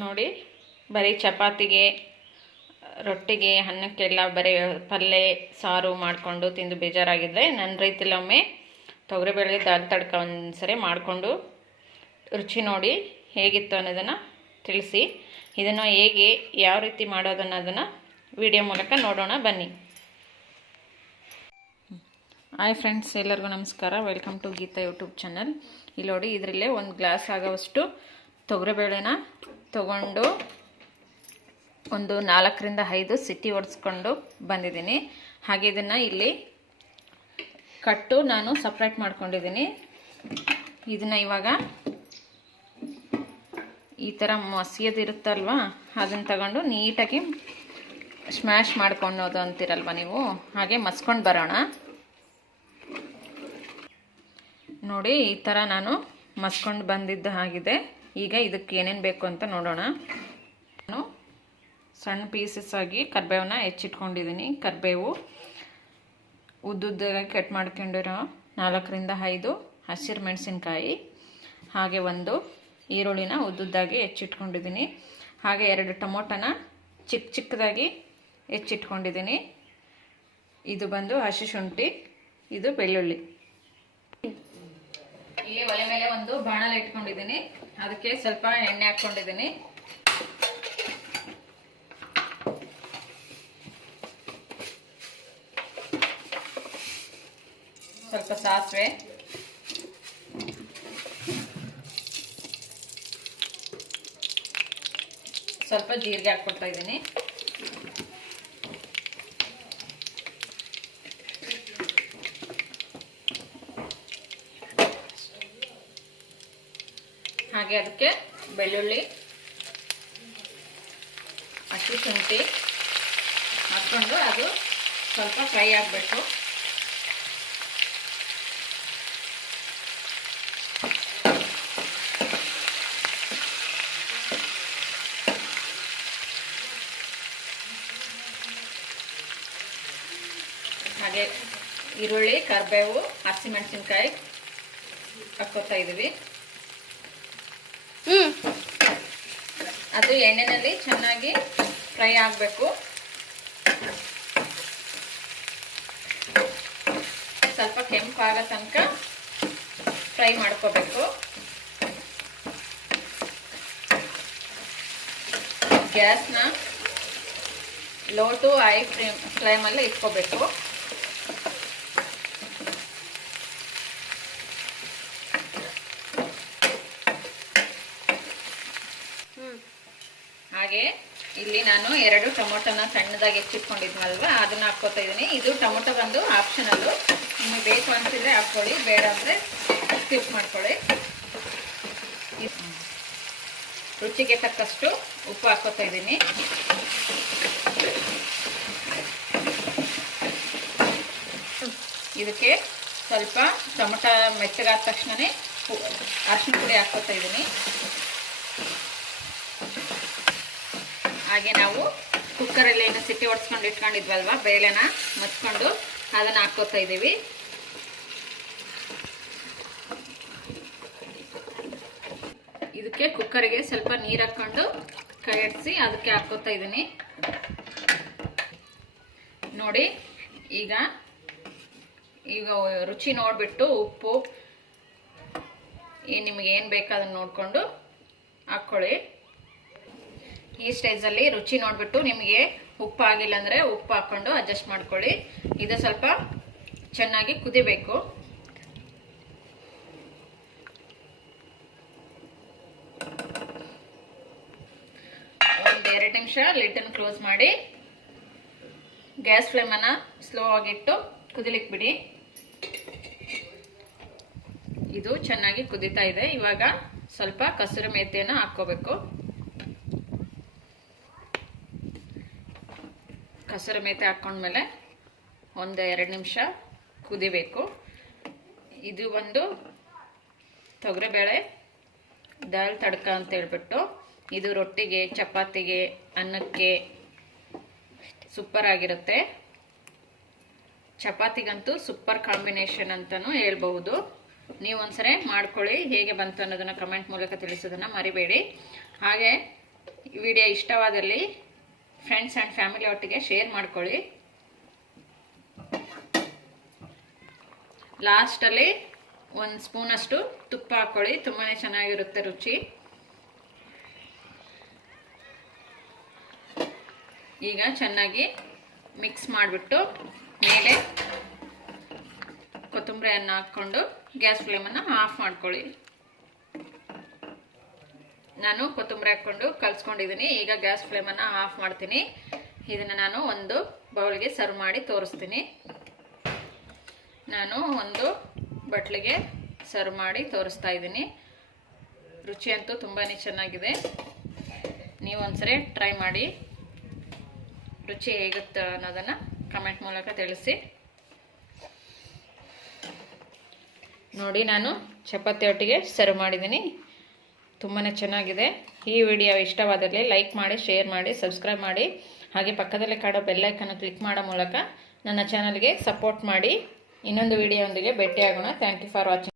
ನೋಡಿ, ಬರೀ ಚಪಾತಿಗೆ, ರೊಟ್ಟಿಗೆ, ಅನ್ನಕ್ಕೆಲ್ಲ ಬರೀ ಪಲ್ಯ ಸಾರು ಮಾಡಿಕೊಂಡು ತಿಂದು ಬೇಜಾರಾಗಿದ್ದರೆ ನನ್ನ ರೀತಿಲಿ ಒಮ್ಮೆ ತೊಗರಿಬೇಳೆ ದಾಲ್ ತಡ್ಕ ಒಂದ್ಸರಿ ಮಾಡಿಕೊಂಡು ರುಚಿ ನೋಡಿ ಹೇಗಿತ್ತು ಅನ್ನೋದನ್ನು ತಿಳಿಸಿ. ಇದನ್ನು ಹೇಗೆ, ಯಾವ ರೀತಿ ಮಾಡೋದು ಅನ್ನೋದನ್ನು ವಿಡಿಯೋ ಮೂಲಕ ನೋಡೋಣ ಬನ್ನಿ. ಹಾಯ್ ಫ್ರೆಂಡ್ಸ್, ಎಲ್ಲರಿಗೂ ನಮಸ್ಕಾರ. Welcome to Geeta YouTube channel. ಇಲ್ಲಿ ನೋಡಿ, ಇದರಲ್ಲೇ ಒಂದು ಗ್ಲಾಸ್ ಆಗೋವಷ್ಟು ತೊಗರಿಬೇಳೆನ ತಗೊಂಡು ಒಂದು ನಾಲ್ಕರಿಂದ ಐದು ಸಿಟಿ ಒಡಿಸ್ಕೊಂಡು ಬಂದಿದ್ದೀನಿ. ಹಾಗೆ ಇದನ್ನು ಇಲ್ಲಿ ಕಟ್ಟು ನಾನು ಸಪ್ರೇಟ್ ಮಾಡ್ಕೊಂಡಿದ್ದೀನಿ. ಇದನ್ನು ಇವಾಗ ಈ ಥರ ಮಸಿಯೋದಿರುತ್ತಲ್ವ, ಅದನ್ನು ತಗೊಂಡು ನೀಟಾಗಿ ಸ್ಮ್ಯಾಶ್ ಮಾಡ್ಕೊಳೋದು ಅಂತೀರಲ್ವ ನೀವು? ಹಾಗೆ ಮಸ್ಕೊಂಡು ಬರೋಣ. ನೋಡಿ, ಈ ಥರ ನಾನು ಮಸ್ಕೊಂಡು ಬಂದಿದ್ದು ಆಗಿದೆ ಈಗ ಇದಕ್ಕೆ ಏನೇನು ಬೇಕು ಅಂತ ನೋಡೋಣ. ನಾನು ಸಣ್ಣ ಪೀಸಸ್ ಆಗಿ ಕರ್ಬೇವನ್ನ ಹೆಚ್ಚಿಟ್ಕೊಂಡಿದ್ದೀನಿ. ಕರ್ಬೇವು ಉದ್ದುದ್ದಾಗಿ ಕಟ್ ಮಾಡ್ಕೊಂಡಿರೋ ನಾಲ್ಕರಿಂದ ಐದು ಹಸಿರು ಮೆಣಸಿನ್ಕಾಯಿ, ಹಾಗೆ ಒಂದು ಈರುಳ್ಳಿನ ಉದ್ದುದ್ದಾಗಿ ಹೆಚ್ಚಿಟ್ಕೊಂಡಿದ್ದೀನಿ. ಹಾಗೆ ಎರಡು ಟೊಮೊಟೊನ ಚಿಕ್ಕ ಚಿಕ್ಕದಾಗಿ ಹೆಚ್ಚಿಟ್ಕೊಂಡಿದ್ದೀನಿ. ಇದು ಬಂದು ಹಸಿ ಶುಂಠಿ, ಇದು ಬೆಳ್ಳುಳ್ಳಿ. ಇಲ್ಲಿ ಒಲೆ ಮೇಲೆ ಒಂದು ಬಾಣಲೆ ಇಟ್ಕೊಂಡಿದ್ದೀನಿ. ಅದಕ್ಕೆ ಸ್ವಲ್ಪ ಎಣ್ಣೆ ಹಾಕ್ಕೊಂಡಿದ್ದೀನಿ. ಸ್ವಲ್ಪ ಸಾಸಿವೆ. ಸ್ವಲ್ಪ ಜೀರಿಗೆ ಹಾಕ್ಕೊಡ್ತಾ ಇದ್ದೀನಿ. ಹಾಗೆ ಅದಕ್ಕೆ ಬೆಳ್ಳುಳ್ಳಿ, ಹಸಿ ಶುಂಠಿ ಹಾಕ್ಕೊಂಡು ಅದು ಸ್ವಲ್ಪ ಫ್ರೈ ಆಗಬೇಕು. ಹಾಗೆ ಈರುಳ್ಳಿ, ಕರಿಬೇವು, ಹಸಿಮೆಣಸಿನ್ಕಾಯಿ ಹಾಕ್ಕೋತಾ ಇದ್ದೀವಿ. ಅದು ಎಣ್ಣೆನಲ್ಲಿ ಚೆನ್ನಾಗಿ ಫ್ರೈ ಆಗಬೇಕು. ಸ್ವಲ್ಪ ಕೆಂಪಾಗೋ ತನಕ ಫ್ರೈ ಮಾಡ್ಕೋಬೇಕು. ಗ್ಯಾಸ್ನ ಲೋ ಟು ಹೈ ಫ್ಲೇಮ್ ಫ್ಲೇಮಲ್ಲೇ ಇಟ್ಕೋಬೇಕು. ಹಾಗೆ ಇಲ್ಲಿ ನಾನು ಎರಡು ಟೊಮೊಟೊನ ಸಣ್ಣದಾಗಿ ಹೆಚ್ಚಿಟ್ಕೊಂಡಿದ್ನಲ್ವ? ಅದನ್ನ ಹಾಕ್ಕೋತಾ ಇದ್ದೀನಿ ಇದು ಟೊಮೊಟೊ ಬಂದು ಆಪ್ಷನಲ್ಲು ನಿಮಗೆ ಬೇಕು ಅಂತಿದ್ರೆ ಹಾಕ್ಕೊಳ್ಳಿ. ಬೇಡ ಅಂದರೆ ಸ್ಕಿಪ್ ಮಾಡ್ಕೊಳ್ಳಿ. ರುಚಿಗೆ ತಕ್ಕಷ್ಟು ಉಪ್ಪು ಹಾಕ್ಕೋತಾ ಇದ್ದೀನಿ ಇದಕ್ಕೆ ಸ್ವಲ್ಪ ಟೊಮೊಟೊ ಮೆತ್ತಗಾದ ತಕ್ಷಣವೇ ಅರಶಿನ ಪುಡಿ ಹಾಕ್ಕೋತಾ ಇದ್ದೀನಿ ಹಾಗೆ ನಾವು ಕುಕ್ಕರಲ್ಲಿ ಏನು ಸಿಟಿ ಒಡ್ಸ್ಕೊಂಡು ಇಟ್ಕೊಂಡಿದ್ವಲ್ವ, ಬೇಳೆನ ಮಚ್ಕೊಂಡು ಅದನ್ನು ಹಾಕ್ಕೋತಾ ಇದ್ದೀವಿ. ಇದಕ್ಕೆ ಕುಕ್ಕರಿಗೆ ಸ್ವಲ್ಪ ನೀರು ಹಾಕ್ಕೊಂಡು ಕೈ ಅದಕ್ಕೆ ಹಾಕೋತಾ ಇದ್ದೀನಿ. ನೋಡಿ, ಈಗ ಈಗ ರುಚಿ ನೋಡಿಬಿಟ್ಟು ಉಪ್ಪು, ಏನು ನಿಮಗೆ ಏನು ಬೇಕು ಅದನ್ನು ನೋಡಿಕೊಂಡು ಹಾಕ್ಕೊಳ್ಳಿ. ಈ ಸ್ಟೇಜಲ್ಲಿ ರುಚಿ ನೋಡಿಬಿಟ್ಟು ನಿಮಗೆ ಉಪ್ಪು ಆಗಿಲ್ಲ ಅಂದರೆ ಉಪ್ಪು ಹಾಕ್ಕೊಂಡು ಅಡ್ಜಸ್ಟ್ ಮಾಡ್ಕೊಳ್ಳಿ. ಇದು ಸ್ವಲ್ಪ ಚೆನ್ನಾಗಿ ಕುದಿಬೇಕು. ಒಂದು ಎರಡು ನಿಮಿಷ ಲಿಟನ್ ಕ್ಲೋಸ್ ಮಾಡಿ. ಗ್ಯಾಸ್ ಫ್ಲೇಮನ್ನು ಸ್ಲೋ ಆಗಿಟ್ಟು ಕುದಿಲಿಕ್ಕೆ ಬಿಡಿ. ಇದು ಚೆನ್ನಾಗಿ ಕುದಿತಾ ಇದೆ. ಇವಾಗ ಸ್ವಲ್ಪ ಕಸೂರಿ ಮೇಥಿಯನ್ನು ಹಾಕ್ಕೋಬೇಕು. ಕಸೂರಿ ಮೇತೆ ಹಾಕ್ಕೊಂಡ್ಮೇಲೆ ಒಂದು ಎರಡು ನಿಮಿಷ ಕುದಿಬೇಕು. ಇದು ಒಂದು ತೊಗರಿಬೇಳೆ ದಾಲ್ ತಡ್ಕ ಅಂತ ಹೇಳ್ಬಿಟ್ಟು ಇದು ರೊಟ್ಟಿಗೆ, ಚಪಾತಿಗೆ, ಅನ್ನಕ್ಕೆ ಸೂಪರ್ ಆಗಿರುತ್ತೆ. ಚಪಾತಿಗಂತೂ ಸೂಪರ್ ಕಾಂಬಿನೇಷನ್ ಅಂತಲೂ ಹೇಳ್ಬಹುದು. ನೀವು ಸರಿ ಮಾಡ್ಕೊಳ್ಳಿ, ಹೇಗೆ ಬಂತು ಅನ್ನೋದನ್ನು ಕಮೆಂಟ್ ಮೂಲಕ ತಿಳಿಸೋದನ್ನು ಮರಿಬೇಡಿ. ಹಾಗೆ ವಿಡಿಯೋ ಇಷ್ಟವಾದಲ್ಲಿ ಫ್ರೆಂಡ್ಸ್ ಆ್ಯಂಡ್ ಫ್ಯಾಮಿಲಿ ಒಟ್ಟಿಗೆ ಶೇರ್ ಮಾಡ್ಕೊಳ್ಳಿ. ಲಾಸ್ಟಲ್ಲಿ ಒಂದು ಸ್ಪೂನಷ್ಟು ತುಪ್ಪ ಹಾಕ್ಕೊಳ್ಳಿ ತುಂಬಾ ಚೆನ್ನಾಗಿರುತ್ತೆ ರುಚಿ. ಈಗ ಚೆನ್ನಾಗಿ ಮಿಕ್ಸ್ ಮಾಡಿಬಿಟ್ಟು ಮೇಲೆ ಕೊತ್ತಂಬರಿಯನ್ನು ಹಾಕ್ಕೊಂಡು ಗ್ಯಾಸ್ ಫ್ಲೇಮನ್ನು ಆಫ್ ಮಾಡ್ಕೊಳ್ಳಿ. ನಾನು ಕೊತ್ತಂಬರಿ ಹಾಕ್ಕೊಂಡು ಕಲ್ಸ್ಕೊಂಡಿದ್ದೀನಿ ಈಗ ಗ್ಯಾಸ್ ಫ್ಲೇಮನ್ನು ಆಫ್ ಮಾಡ್ತೀನಿ. ಇದನ್ನು ನಾನು ಒಂದು ಬೌಲ್ಗೆ ಸರ್ವ್ ಮಾಡಿ ತೋರಿಸ್ತೀನಿ. ನಾನು ಒಂದು ಬಟ್ಲಿಗೆ ಸರ್ವ್ ಮಾಡಿ ತೋರಿಸ್ತಾ ಇದ್ದೀನಿ ರುಚಿ ಅಂತೂ ತುಂಬಾ ಚೆನ್ನಾಗಿದೆ. ನೀವು ಒಂದ್ಸರಿ ಟ್ರೈ ಮಾಡಿ. ರುಚಿ ಹೇಗುತ್ತೆ ಅನ್ನೋದನ್ನು ಕಮೆಂಟ್ ಮೂಲಕ ತಿಳಿಸಿ. ನೋಡಿ ನಾನು ಚಪಾತಿ ಒಟ್ಟಿಗೆ ಸರ್ವ್ ಮಾಡಿದ್ದೀನಿ ತುಂಬಾ ಚೆನ್ನಾಗಿದೆ. ಈ ವಿಡಿಯೋ ಇಷ್ಟವಾದಲ್ಲಿ ಲೈಕ್ ಮಾಡಿ, ಶೇರ್ ಮಾಡಿ, ಸಬ್ಸ್ಕ್ರೈಬ್ ಮಾಡಿ. ಹಾಗೆ ಪಕ್ಕದಲ್ಲೇ ಕಾಡೋ ಬೆಲ್ಲೈಕನ್ನು ಕ್ಲಿಕ್ ಮಾಡೋ ಮೂಲಕ ನನ್ನ ಚಾನಲ್ಗೆ ಸಪೋರ್ಟ್ ಮಾಡಿ. ಇನ್ನೊಂದು ವಿಡಿಯೋ ವಿಡಿಯೋದೊಂದಿಗೆ ಭೇಟಿಯಾಗೋಣ. Thank you for watching.